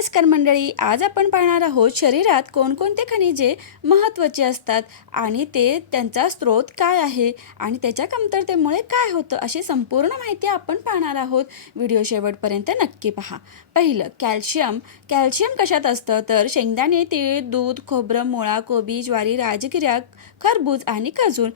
नमस्कार मंडळी, आज आपण पाहणार आहोत शरीरात कोणकोणते खनिजे महत्त्वाचे असतात आणि त्यांचा स्रोत काय आहे आणि त्याच्या कमतरतेमुळे काय होतं अशी संपूर्ण माहिती आपण पाहणार आहोत. व्हिडिओ शेवटपर्यंत नक्की पहा. पहिलं, कॅल्शियम कशात असतं तर शेंगदाणे, तीळ, दूध, खोबरं, मुळा, कोबी, ज्वारी, राजगिरा, खरबूज आणि खजूर.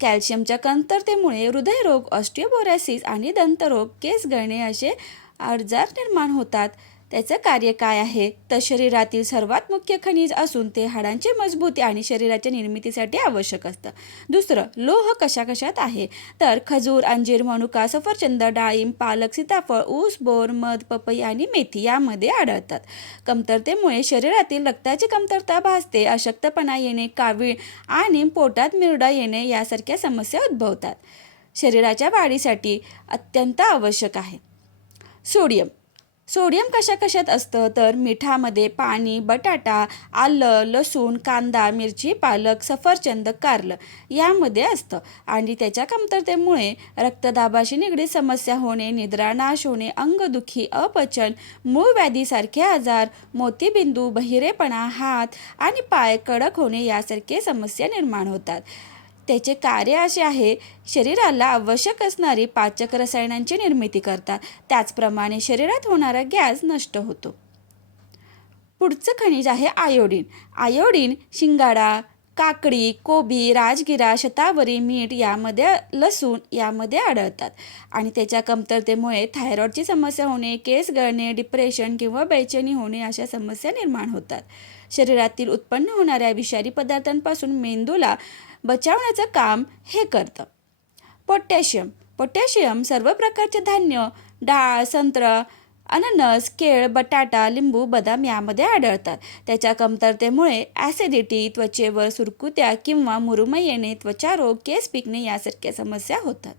कॅल्शियमच्या कमतरतेमुळे हृदयरोग, ऑस्टिओपोरोसिस आणि दंतरोग, केस गळणे असे आजार निर्माण होतात. त्याचं कार्य काय आहे तर शरीरातील सर्वात मुख्य खनिज असून ते हाडांची मजबूती आणि शरीराच्या निर्मितीसाठी आवश्यक असतं. दुसरं, लोह कशात आहे तर खजूर, अंजीर, मनुका, सफरचंद, डाळिंब, पालक, सीताफळ, ऊस, बोर, मध, पपई आणि मेथी यामध्ये आढळतात. कमतरतेमुळे शरीरातील रक्ताची कमतरता भासते, अशक्तपणा येणे, कावीळ आणि पोटात मिरडा येणे यासारख्या समस्या उद्भवतात. शरीराच्या वाढीसाठी अत्यंत आवश्यक आहे. सोडियम कशात असतं तर मिठामध्ये पाणी, बटाटा, आलं, लसूण, कांदा, मिरची, पालक, सफरचंद, कारलं यामध्ये असतं आणि त्याच्या कमतरतेमुळे रक्तदाबाशी निगडीत समस्या होणे, निद्रानाश होणे, अंगदुखी, अपचन, मूळ व्याधीसारखे आजार, मोतीबिंदू, बहिरेपणा, हात आणि पाय कडक होणे यासारखे समस्या निर्माण होतात. त्याचे कार्य असे आहे, शरीराला आवश्यक असणारी पाचक रसायनांची निर्मिती करतात. त्याचप्रमाणे शरीरात होणारा गॅस नष्ट होतो. पुढचं खनिज आहे आयोडीन शिंगाडा, काकडी, कोबी, राजगिरा, शतावरी, मीठ यामध्ये, लसूण यामध्ये आढळतात आणि त्याच्या कमतरतेमुळे थायरॉइडची समस्या होणे, केस गळणे, डिप्रेशन किंवा बेचैनी होणे अशा समस्या निर्माण होतात. शरीरातील उत्पन्न होणाऱ्या विषारी पदार्थांपासून मेंदूला बचावण्याचं काम हे करतं. पोटॅशियम सर्व प्रकारचे धान्य, डाळ, संत्र, अननस, केळ, बटाटा, लिंबू, बदाम यामध्ये आढळतात. त्याच्या कमतरतेमुळे ॲसिडिटी, त्वचेवर सुरकुत्या किंवा मुरुमं येणे, त्वचारोग, केस पिकणे यासारख्या समस्या होतात.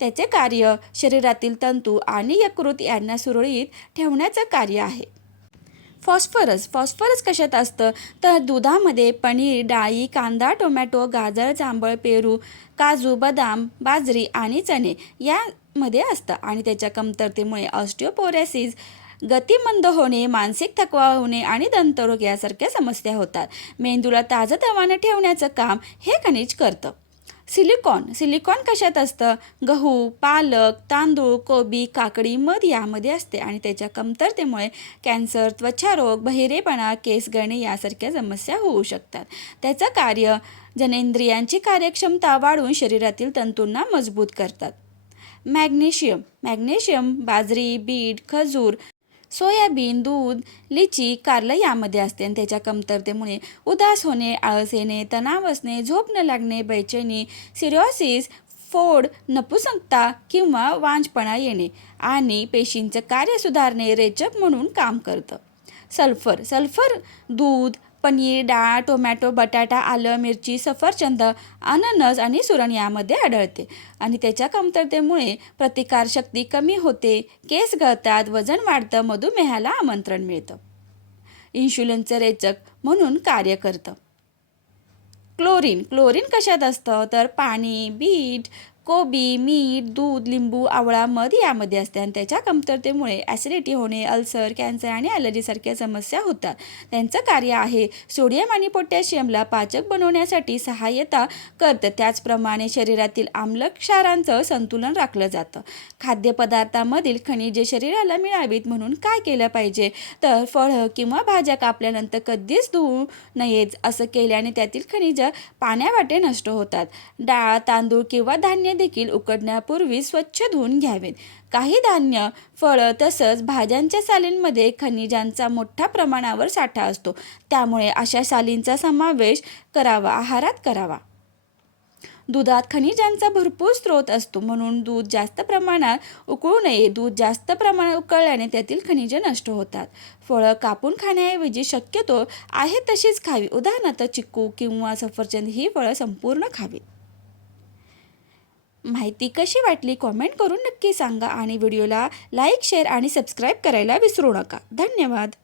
त्याचे कार्य शरीरातील तंतू आणि यकृत यांना सुरळीत ठेवण्याचं कार्य आहे. फॉस्फरस कशात असतं तर दुधामध्ये, पनीर, डाळी, कांदा, टोमॅटो, गाजर, जांभळ, पेरू, काजू, बदाम, बाजरी आणि चणे यामध्ये असतं आणि त्याच्या कमतरतेमुळे ऑस्टिओपोरोसिस, गती मंद होणे, मानसिक थकवा होणे आणि दंतरोग यासारख्या समस्या होतात. मेंदूला ताजंतवानं ठेवण्याचं काम हे खनिज करतं. सिलिकॉन कशात असतं गहू, पालक, तांदूळ, कोबी, काकडी, मध यामध्ये असते आणि त्याच्या कमतरतेमुळे कॅन्सर, त्वचारोग, बहिरेपणा, केस गळणे यासारख्या समस्या होऊ शकतात. त्याचं कार्य जननेंद्रियांची कार्यक्षमता वाढवून शरीरातील तंतूंना मजबूत करतात. मॅग्नेशियम बाजरी, बीट, खजूर, सोयाबीन, दूध, लिची, कारलं यामध्ये असते आणि त्याच्या कमतरतेमुळे उदास होणे, आळस येणे, तणाव असणे, झोप न लागणे, बेचैनी, सिरोसिस, फोड, नपुसकता किंवा वांजपणा येणे आणि पेशींचं कार्य सुधारणे, रेचक म्हणून काम करतं. सल्फर दूध, पनीर, डाळ, टोमॅटो, बटाटा, आलं, मिरची, सफरचंद, अननस आणि सुरण यामध्ये आढळते आणि त्याच्या कमतरतेमुळे प्रतिकारशक्ती कमी होते, केस गळतात, वजन वाढतं, मधुमेहाला आमंत्रण मिळतं. इन्शुलिनचं रेचक म्हणून कार्य करतं. क्लोरीन कशात असतं तर पाणी, बीट, कोबी, मीठ, दूध, लिंबू, आवळा, मध यामध्ये असते आणि त्याच्या कमतरतेमुळे ॲसिडिटी होणे, अल्सर, कॅन्सर आणि ॲलर्जीसारख्या समस्या होतात. त्यांचं कार्य आहे सोडियम आणि पोटॅशियमला पाचक बनवण्यासाठी सहाय्यता करतं. त्याचप्रमाणे शरीरातील आम्लक क्षारांचं संतुलन राखलं जातं. खाद्यपदार्थांमधील खनिजे शरीराला मिळावीत म्हणून काय केलं पाहिजे तर फळं किंवा भाज्या कापल्यानंतर कधीच धुवू नयेत. असं केल्याने त्यातील खनिजं पाण्यावाटे नष्ट होतात. डाळ, तांदूळ किंवा धान्य देखील उकडण्यापूर्वी स्वच्छ धुवून घ्यावेत. काही धान्य, फळं तसंच भाज्यांच्या सालींमध्ये खनिजांचा मोठ्या प्रमाणावर साठा असतो, त्यामुळे अशा सालींचा समावेश आहारात करावा. दुधात खनिजांचा भरपूर स्रोत असतो म्हणून दूध जास्त प्रमाणात उकळू नये. दूध जास्त प्रमाणात उकळल्याने त्यातील खनिजे नष्ट होतात. फळं कापून खाण्याऐवजी शक्यतो आहे तशीच खावी. उदाहरणार्थ चिकू किंवा सफरचंद ही फळं संपूर्ण खावीत. माहिती कशी वाटली कॉमेंट करून नक्की सांगा आणि व्हिडिओला लाईक, शेअर आणि सबस्क्राईब करायला विसरू नका. धन्यवाद.